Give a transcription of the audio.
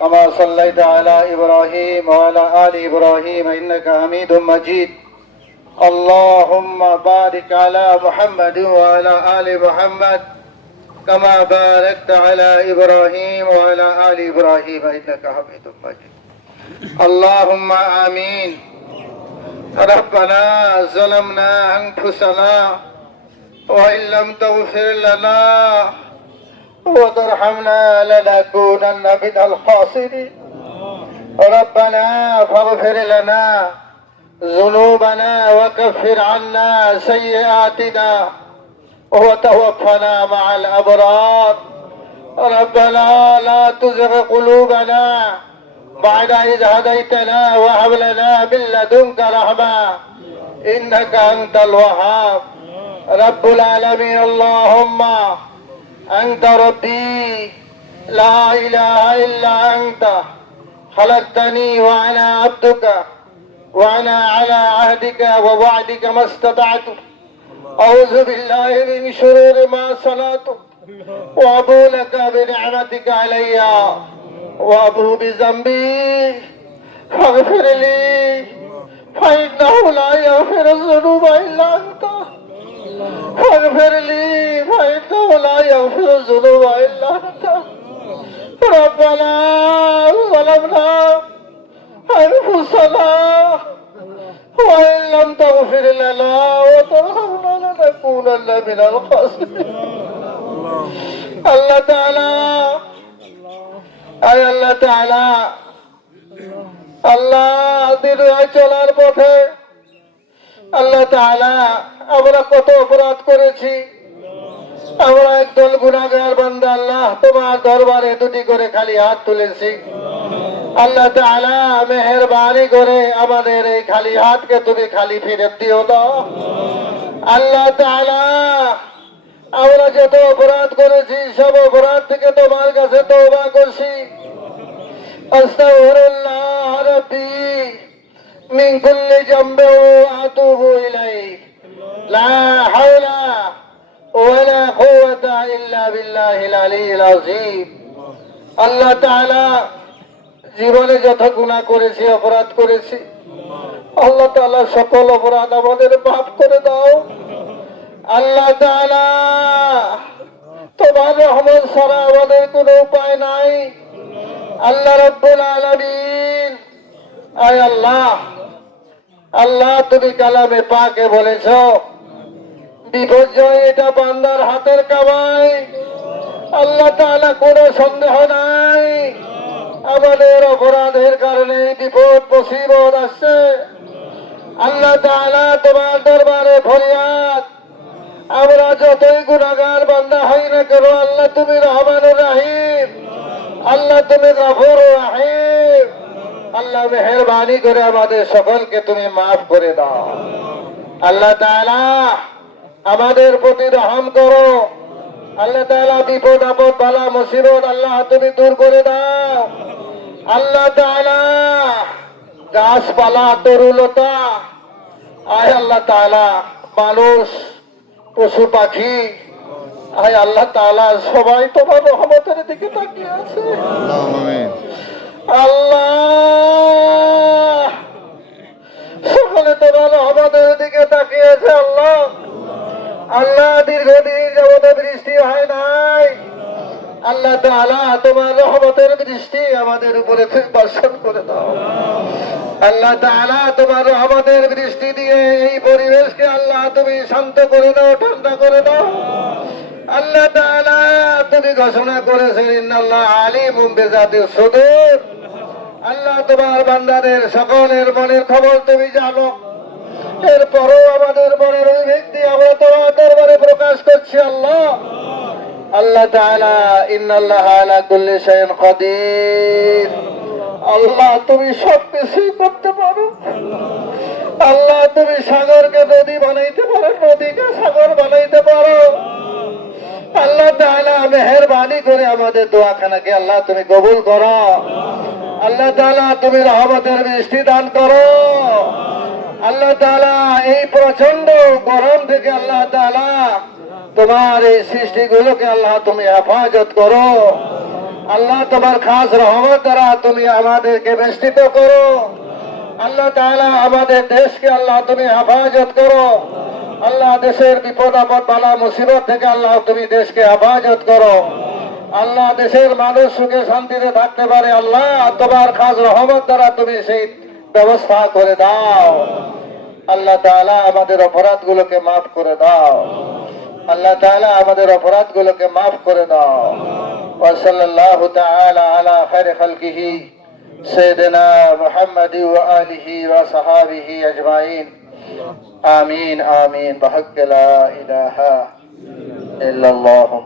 كما صليت على إبراهيم وعلى آل إبراهيم إنك حميد مجيد. اللهم بارك على محمد وعلى آل محمد كما باركت على إبراهيم وعلى آل إبراهيم إنك حميد مجيد. اللهم آمين. ربنا ظلمنا أنفسنا وإن لم تغفر لنا وترحمنا لنكونن من الخاسرين. ربنا فاغفر لنا ذنوبنا وكفر عنا سيئاتنا وتوفنا مع الأبرار. ربنا لا تزغ قلوبنا بعد إذ هديتنا وهب لنا من لدنك رحمة إنك أنت الوهاب. رب العالمين اللهم أنت ربي لا إله إلا أنت خلقتني وأنا عبدك وأنا على عهدك ووعدك ما استطعت. أعوذ بالله من شرور ما صنعت وأبو لك بنعمتك علي وأبو بذنبي فاغفر لي فإنه لا يغفر الذنوب إلا أنت. فاغفر لي فإنه لا يغفر الذنوب إلا أنت ربنا ظلمنا أنفسنا وإن لم تغفر لنا وترحمنا لنكونن من الخاسرين الله تعالى আয় আল্লাহ তাআলা আল্লাহ দিনরাত চলার পথে আল্লাহ তাআলা আমরা কত অপরাধ করেছি আমরা একদল গুণাগার বান্দা, আল্লাহ তোমার দরবারে দুটি করে খালি হাত তুলেছি। আল্লাহ তাআলা করে আমাদের এই খালি হাতকে তুমি খালি ফিরে দিও আল্লাহ আমরা যত অপরাধ করেছি, সব অপরাধ থেকে তোমার কাছে তওবা করছি। আস্তাগফিরুল্লাহ রাব্বি, মিন কুল্লি লা হাওলা ওয়ালা কুওয়াতা ইল্লা বিল্লাহিল আলিয়্যিল আযীম আল্লাহ তাআলা জীবনে যত গুনাহ করেছি, অপরাধ করেছি, আল্লাহ তাআলা সকল অপরাধ আমাদের মাফ করে দাও। আল্লাহ তোমার রহমত ছাড়া আমাদের কোনো উপায় নাই। আল্লাহ রব্বুল আলামিন, আয় আল্লাহ আল্লাহ তুমি কালামে পাকে বলেছ বিপর্যয় এটা বান্দার হাতের কামাই। আল্লাহ তাআলা কোনো সন্দেহ নাই। আমাদের অপরাধের কারণে বিপদ, মুসিবত আসছে। আল্লাহ তাআলা তোমার দরবারে ফরিয়াদ। আমরা যতই গুণাগার বান্দা হই না কেন, আল্লাহ তুমি রহমান রাহিম। আল্লাহ তুমি গফুর রাহিম। আল্লাহ মেহরবানি করে আমাদের সকলকে তুমি মাফ করে দাও। আল্লাহ তাআলা আমাদের প্রতি রহম করো। আল্লাহ তাআলা বিপদ, আপদ, বালা, মুসিবত আল্লাহ তুমি দূর করে দাও। আল্লাহ গাছপালা, তরুলতা, আয় আল্লাহ তাআলা মানুষ, পশু পাখি, আয় আল্লাহ তাআলা সবাই তোমার রহমতের দিকে তাকিয়ে আছে আল্লাহ সকলে তোমার রহমতের দিকে তাকিয়েছে আল্লাহ আল্লাহ দীর্ঘদিন যাবত বৃষ্টি হয় নাই আল্লাহ তোমার রহমতের দৃষ্টি আমাদের উপরে বর্ষণ করে দাও। আল্লাহ তাআলা তোমার রহমতের দৃষ্টি দিয়ে এই পরিবেশকে আল্লাহ তুমি শান্ত করে দাও, ঠান্ডা করে দাও। আল্লাহ তাআলা তুমি ঘোষণা করেছেন, ইন্নাল্লাহ আলিমুম বিজাতিস সুদূর। আল্লাহ তোমার বান্দাদের সকলের মনের খবর তুমি জানো। এরপরও আমাদের মনের অভিব্যক্তি আমরা তোমার দরবারে প্রকাশ করছি, আল্লাহ। আল্লাহ তাআলা আল্লাহ, তুমি সব কিছুই করতে পারো। আল্লাহ, তুমি সাগরকে নদী বানাইতে পারো, নদীকে সাগর বানাইতে পারো। আল্লাহ তাআলা মেহেরবানি করে আমাদের দোয়াখানাকে আল্লাহ তুমি কবুল করো। আল্লাহ তাআলা তুমি রহমতের বৃষ্টি দান করো। আল্লাহ তাআলা এই প্রচণ্ড গরম থেকে আল্লাহ তাআলা তোমার এই সৃষ্টিগুলোকে আল্লাহ তুমি হেফাজত করো। আল্লাহ তোমার খাস রহমত দ্বারা তুমি আমাদেরকে বেষ্টিত করো। আল্লাহ তাআলা আমাদের দেশকে আল্লাহ তুমি হেফাজত করো। আল্লাহ দেশের বিপদ আপদ বালা মুসিবত থেকে আল্লাহ তুমি দেশকে হেফাজত করো। আল্লাহ দেশের মানুষ সুখে শান্তিতে থাকতে পারে। আল্লাহ তোমার খাস রহমত দ্বারা তুমি সেই ব্যবস্থা করে দাও। আল্লাহ তাআলা আমাদের অপরাধ গুলোকে মাফ করে দাও। আল্লাহ তাআলা আমাদের অপরাধ অপরাধগুলোকে মাফ করে দাও। ওয়া সাল্লাল্লাহু তাআলা আলা খায়রি খালকিহি সাইয়েদানা মুহাম্মাদ ওয়া আলিহি ওয়া সাহাবিহি আজমাইন। আমিন আমিন। বিহাক্কি লা ইলাহা ইল্লাল্লাহু